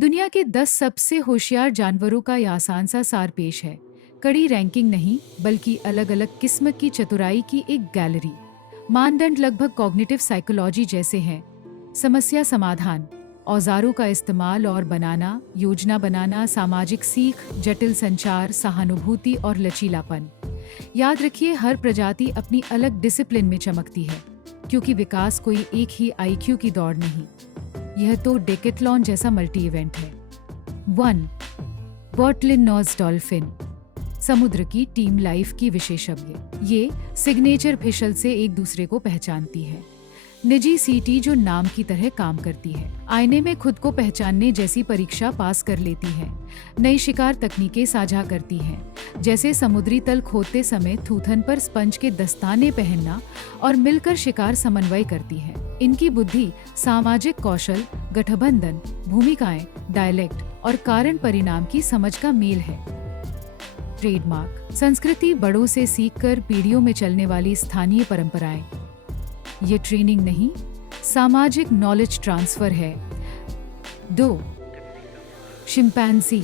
दुनिया के 10 सबसे होशियार जानवरों का यह आसान सा सार पेश है। कड़ी रैंकिंग नहीं, बल्कि अलग अलग किस्म की चतुराई की एक गैलरी। मानदंड लगभग कॉग्निटिव साइकोलॉजी जैसे हैं। समस्या समाधान, औजारों का इस्तेमाल और बनाना, योजना बनाना, सामाजिक सीख, जटिल संचार, सहानुभूति और लचीलापन। याद रखिए, हर प्रजाति अपनी अलग डिसिप्लिन में चमकती है, क्योंकि विकास कोई एक ही आईक्यू की दौड़ नहीं। यह तो डेकेथलॉन जैसा मल्टी इवेंट है। 1. बोटलिनॉज डॉल्फिन, समुद्र की टीम लाइफ की विशेषज्ञ। ये सिग्नेचर फिशल से एक दूसरे को पहचानती है। निजी सीटी जो नाम की तरह काम करती है। आईने में खुद को पहचानने जैसी परीक्षा पास कर लेती है। नई शिकार तकनीकें साझा करती हैं, जैसे समुद्री तल खोदते समय थूथन पर स्पंज के दस्ताने पहनना, और मिलकर शिकार समन्वय करती है। इनकी बुद्धि, सामाजिक कौशल, गठबंधन, भूमिकाएं, डायलेक्ट और कारण परिणाम की समझ का मेल है। ट्रेडमार्क, संस्कृति बड़ों से सीखकर पीढ़ियों में चलने वाली स्थानीय परंपराएं। ये ट्रेनिंग नहीं, सामाजिक नॉलेज ट्रांसफर है। 2. शिंपैंजी,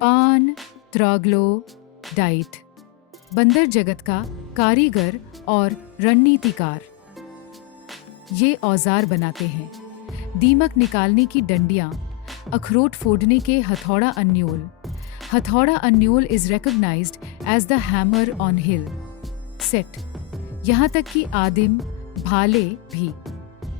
पान ट्रॉग्लोडाइट, बंदर जगत का कारीगर और रणनीतिकार। ये औजार बनाते हैं, दीमक निकालने की डंडियां, अखरोट फोड़ने के हथौड़ा अन्योल। हथौड़ा अन्योल is recognised as the hammer on hill set. यहाँ तक कि आदिम भाले भी।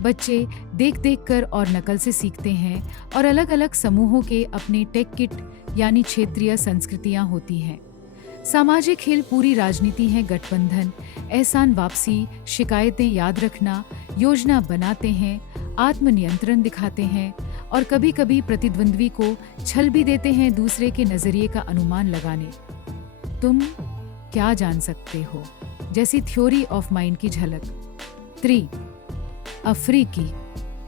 बच्चे देख देख कर और नकल से सीखते हैं, और अलग अलग समूहों के अपने टेक किट यानी क्षेत्रीय संस्कृतियां होती हैं। सामाजिक हिल पूरी राजनीति है गठबंधन, एहसान वापसी, शिकायतें याद रखना, योजना बनाते हैं, आत्मनियंत्रण दिखाते हैं, और कभी कभी प्रतिद्वंद्वी को छल भी देते हैं दूसरे के नजरिए का अनुमान लगाने। तुम क्या जान सकते हो जैसी थ्योरी ऑफ माइंड की झलक। 3. अफ्रीकी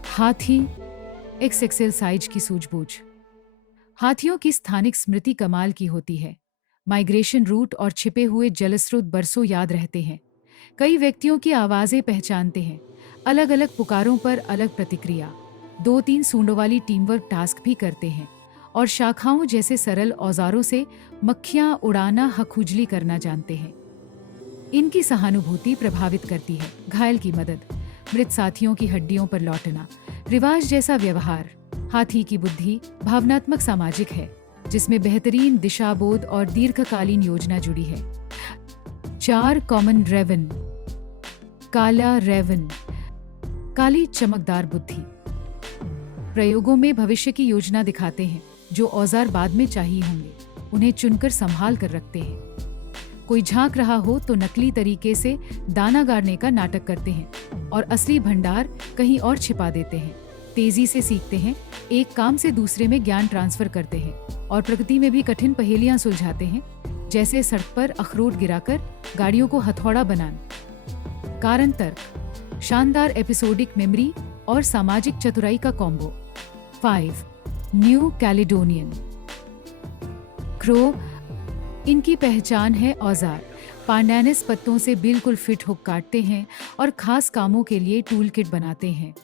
हाथी, XXL साइज की सूझबूझ। हाथियों की स्थानिक स्मृति कमाल की होती है। माइग्रेशन रूट और छिपे हुए जलस्रोत बरसों याद रहते हैं। कई व्यक्तियों की आवाजें पहचानते हैं, अलग अलग पुकारों पर अलग प्रतिक्रिया। 2-3 सूंडों वाली टीम वर्क टास्क भी करते हैं, और शाखाओं जैसे सरल औजारों से मक्खियां उड़ाना, हखुजली करना जानते हैं। इनकी सहानुभूति प्रभावित करती है, घायल की मदद, मृत साथियों की हड्डियों पर लौटना, रिवाज जैसा व्यवहार। हाथी की बुद्धि भावनात्मक सामाजिक है, जिसमें बेहतरीन दिशाबोध और दीर्घकालीन योजना जुड़ी है। 4. कॉमन रेवन, काला रेवन, काली चमकदार बुद्धि। प्रयोगों में भविष्य की योजना दिखाते हैं, जो औजार बाद में चाहिए होंगे उन्हें चुनकर संभाल कर रखते हैं। कोई झांक रहा हो तो नकली तरीके से दाना गाड़ने का नाटक करते हैं, और असली भंडार कहीं और छिपा देते हैं। तेजी से सीखते हैं, एक काम से दूसरे में ज्ञान ट्रांसफर करते हैं, और प्रकृति में भी कठिन पहेलियां सुलझाते हैं, जैसे सड़क पर अखरोट गिराकर गाड़ियों को हथौड़ा बनाना। कारण तर्क, शानदार एपिसोडिक मेमोरी और सामाजिक चतुराई का कॉम्बो। 5. न्यू कैलिडोनियन क्रो, इनकी पहचान है औजार। पांडानस पत्तों से बिल्कुल फिट हुक काटते हैं, और खास कामों के लिए टूल किट बनाते हैं।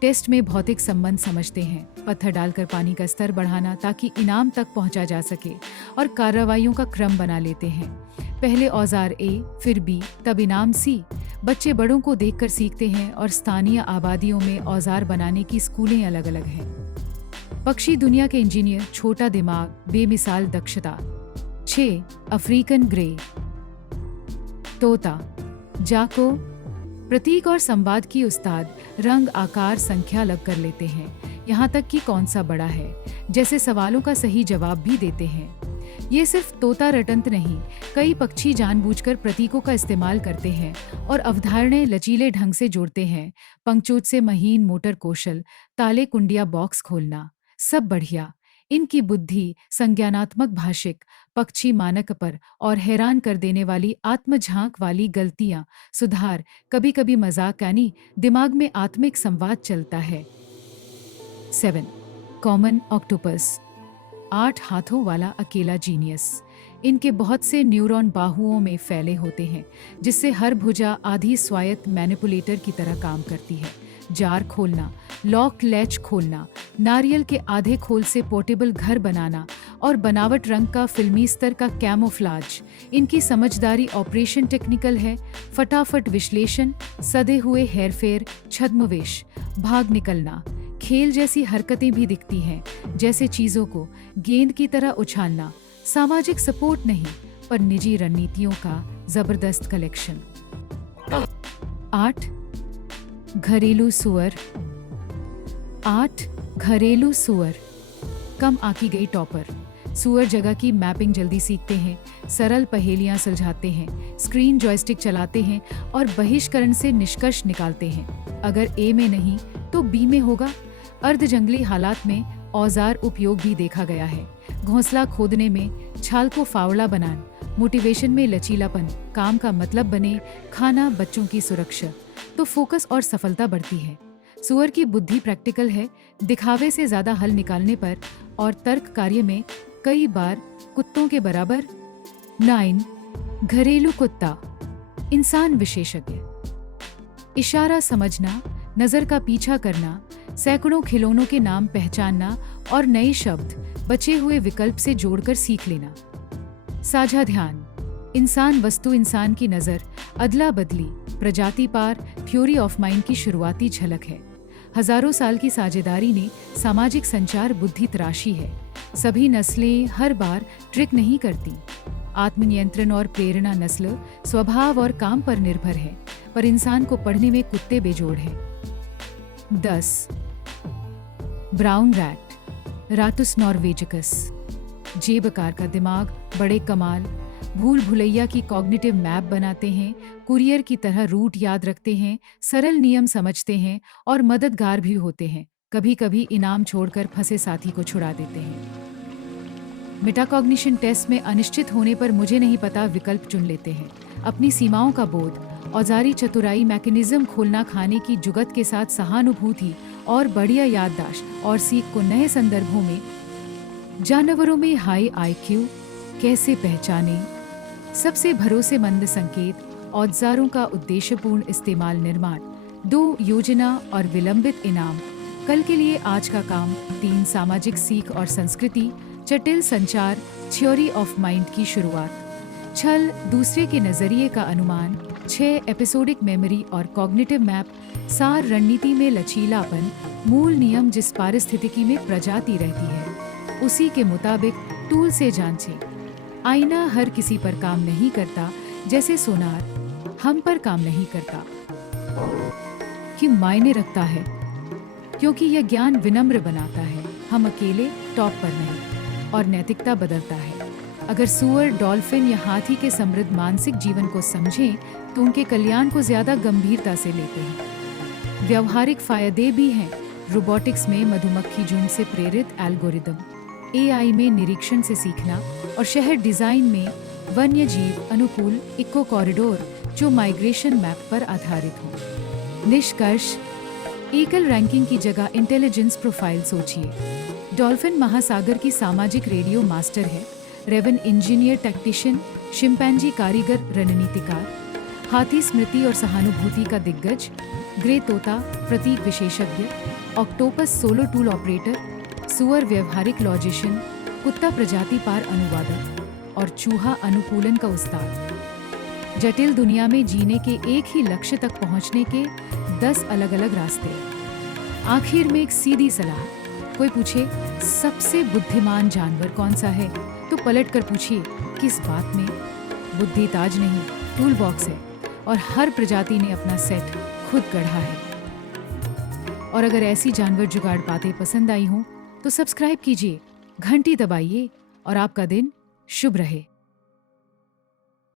टेस्ट में भौतिक संबंध समझते हैं, पत्थर डालकर पानी का स्तर बढ़ाना ताकि इनाम तक पहुंचा जा सके, और कार्रवाइयों का क्रम बना लेते हैं। पहले औजार A, फिर B, तब इनाम C। बच्चे बड़ों को देखकर सीखते हैं, और स्थानीय आबादियों में औजार बनाने की स्कूलें अलग अलग हैं। पक्षी दुनिया के इंजीनियर, छोटा दिमाग, बेमिसाल दक्षता। 6. अफ्रीकन ग्रे, तोता, जाको, प्रतीक और संवाद की उस्ताद। रंग, आकार, संख्या अलग कर लेते हैं, यहाँ तक कि कौन सा बड़ा है जैसे सवालों का सही जवाब भी देते हैं। ये सिर्फ तोता रटंत नहीं, कई पक्षी जानबूझकर प्रतीकों का इस्तेमाल करते हैं, और अवधारणाएं लचीले ढंग से जोड़ते हैं। पंक्चूत से महीन मोटर कौशल, ताले कुंडिया बॉक्स खोलना, सब बढ़िया। इनकी बुद्धि, संज्ञानात्मक भाषिक, पक्षी मानक पर, और हैरान कर देने वाली आत्मझांक वाली गलतियां, सुधार, कभी कभी मजाक, यानी दिमाग में आत्मिक संवाद चलता है। 7. कॉमन ऑक्टोपस, 8 हाथों वाला अकेला जीनियस। इनके बहुत से न्यूरॉन बाहुओं में फैले होते हैं, जिससे हर भुजा आधी स्वायत्त मैनिपुलेटर की तरह काम करती है। जार खोलना, लॉक लैच खोलना, नारियल के आधे खोल से पोर्टेबल घर बनाना और बनावट रंग का फिल्मी स्तर का कैमोफ्लाज। इनकी समझदारी ऑपरेशन टेक्निकल है, फटाफट विश्लेषण, सदे हुए हेरफेर, छद्मवेश, भाग निकलना, खेल जैसी हरकतें भी दिखती हैं, जैसे चीजों को गेंद की तरह उछालना। सामाजिक सपोर्ट नहीं, पर निजी रणनीतियों का जबरदस्त कलेक्शन। 8 घरेलू सुअर। 8 घरेलू सुअर कम आंकी गई टॉपर। सुअर जगह की मैपिंग जल्दी सीखते हैं, सरल पहेलियां सुलझाते हैं, स्क्रीन जॉयस्टिक चलाते हैं और बहिष्करण से निष्कर्ष निकालते हैं। अगर ए में नहीं तो बी में होगा। अर्ध जंगली हालात में औजार उपयोग भी देखा गया है। घोंसला खोदने में छाल को फावड़ा बनाना, मोटिवेशन में लचीलापन, काम का मतलब बने, खाना, बच्चों की सुरक्षा, तो फोकस और सफलता बढ़ती है। सुअर की बुद्धि प्रैक्टिकल है, दिखावे से ज्यादा हल निकालने पर और तर्क कार्य में कई बार कुत्तों के बराबर। 9 घरेलू कुत्ता। इंसान विशेषज्ञ। इशारा समझना, नजर का पीछा करना, सैकड़ों खिलौनों के नाम पहचानना और नए शब्द बचे हुए विकल्प से जोड़कर सीख लेना। साझा ध्यान। इंसान वस्तु, इंसान की नजर, अदला बदली, प्रजाति पार, थ्योरी ऑफ माइंड की शुरुआती झलक है। हजारों साल की साझेदारी ने सामाजिक संचार बुद्धि तराशी है। सभी नस्लें हर बार ट्रिक नहीं करती। आत्मनियंत्रण और प्रेरणा नस्ल, स्वभाव और काम पर निर्भर है, पर इंसान को पढ़ने में कुत्ते बेजोड़ है। 10 ब्राउन रैट। राटुस नॉर्वेजिकस। जेब आकार का दिमाग, बड़े कमाल, भूल भुलैया की कॉग्निटिव मैप बनाते हैं, कुरियर की तरह रूट याद रखते हैं, सरल नियम समझते हैं और मददगार भी होते हैं। कभी कभी इनाम छोड़कर फंसे साथी को छुड़ा देते हैं। मेटाकॉग्निशन टेस्ट में अनिश्चित होने पर मुझे नहीं पता विकल्प चुन लेते हैं। अपनी सीमाओं का बोध, औजारी चतुराई, मैकेनिज्म खोलना, खाने की जुगत के साथ सहानुभूति और बढ़िया याददाश्त और सीख को नए संदर्भों में। जानवरों में हाई आईक्यू कैसे पहचाने? सबसे भरोसेमंद संकेत, औजारों का उद्देश्यपूर्ण इस्तेमाल, निर्माण, 2 योजना और विलंबित इनाम, कल के लिए आज का काम, 3 सामाजिक सीख और संस्कृति, जटिल संचार, थ्योरी ऑफ माइंड की शुरुआत, छल, दूसरे के नजरिए का अनुमान, 6 एपिसोडिक मेमोरी और कॉग्निटिव मैप, सार, रणनीति में लचीलापन, मूल नियम, जिस पारिस्थितिकी में प्रजाति रहती है उसी के मुताबिक टूल से जांचें। आईना हर किसी पर काम नहीं करता, जैसे सोनार हम पर काम नहीं करता। कि मायने रखता है, क्योंकि यह ज्ञान विनम्र बनाता है, हम अकेले टॉप पर नहीं, और नैतिकता बदलता है। अगर सुअर, डॉल्फिन या हाथी के समृद्ध मानसिक जीवन को समझें तो उनके कल्याण को ज्यादा गंभीरता से लेते हैं। व्यवहारिक फायदे भी हैं। रोबोटिक्स में मधुमक्खी झुंड से प्रेरित एल्गोरिदम, एआई में निरीक्षण से सीखना और शहर डिजाइन में वन्य जीव अनुकूल इको कॉरिडोर जो माइग्रेशन मैप पर आधारित हो। निष्कर्ष, एकल रैंकिंग की जगह इंटेलिजेंस प्रोफाइल सोचिए। डॉल्फिन महासागर की सामाजिक रेडियो मास्टर है, रेवन इंजीनियर टैक्टिशियन, शिम्पैंजी कारीगर रणनीतिकार, हाथी स्मृति और सहानुभूति का दिग्गज, ग्रे तोता प्रतीक विशेषज्ञ, ऑक्टोपस सोलो टूल ऑपरेटर, सुअर व्यवहारिक लॉजिशियन, कुत्ता प्रजाति पार अनुवादक और चूहा अनुकूलन का उस्ताद। जटिल दुनिया में जीने के एक ही लक्ष्य तक पहुंचने के 10 अलग अलग रास्ते। आखिर में एक सीधी सलाह, कोई पूछे सबसे बुद्धिमान जानवर कौन सा है तो पलट कर पूछिए किस बात में। बुद्धि ताज नहीं, टूल बॉक्स है और हर प्रजाति ने अपना सेट खुद गढ़ा है। और अगर ऐसी जानवर जुगाड़ बातें पसंद आई हों तो सब्सक्राइब कीजिए, घंटी दबाइए और आपका दिन शुभ रहे।